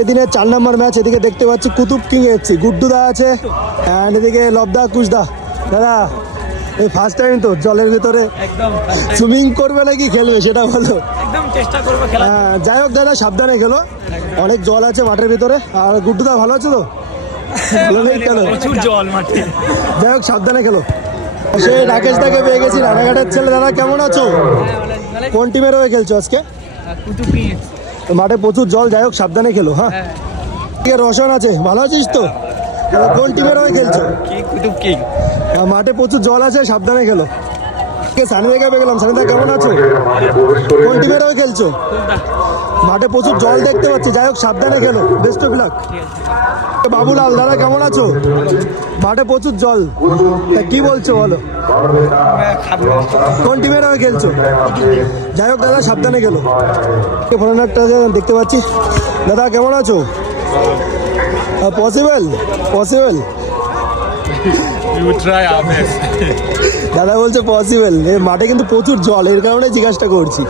এদিনের 4 নম্বর ম্যাচ। এদিকে দেখতে পাচ্ছি কুতুব কিং এফসি, গুড্ডুদা আছে অ্যান্ড এদিকে লবদা কুশদা। দাদা এই ফার্স্ট টাইম তো জলের ভিতরে সুইমিং করবে নাকি খেলবে সেটা বলো। একদম চেষ্টা করবো খেলা। যাই হোক দাদা সাবধানে খেলো, অনেক জল আছে মাঠের ভিতরে। আর গুড্ডুদা ভালো আছে তো? ভালো নেই কেন? প্রচুর জল মাঠে। যাই হোক সাবধানে খেলো। সে রাকেশ দাকে পেয়ে গেছি, রানাঘাটের ছেলে। দাদা কেমন আছো? কোন টিমের হয়ে খেলছো আজকে? মাঠে প্রচুর জল, যাই হোক সাবধানে খেলো। হ্যাঁ রোশন আছে, ভালো আছিস তো? কোন টিমের হয়ে খেলছো? কুতুব কিং। মাঠে প্রচুর জল আছে, সাবধানে খেলো। সানিদাকে পেয়ে গেলাম। সানিদা কেমন আছো? কোন টিমের হয়ে খেলছো? মাঠে প্রচুর জল দেখতে পাচ্ছি, যাই হোক সাবধানে খেলো, বেস্ট অফ লাক। বাবুলাল দাদা কেমন আছো? মাঠে প্রচুর জল, কি বলছো বলো? কোন টিমের হয়ে খেলছো? যাই হোক দাদা সাবধানে খেলো। ফরেনারটা দেখতে পাচ্ছি। দাদা কেমন আছো? পসিবল পসিবল দাদা বলছে পসিবল। মাঠে কিন্তু প্রচুর জল, এর কারণে জিজ্ঞাসা করছি।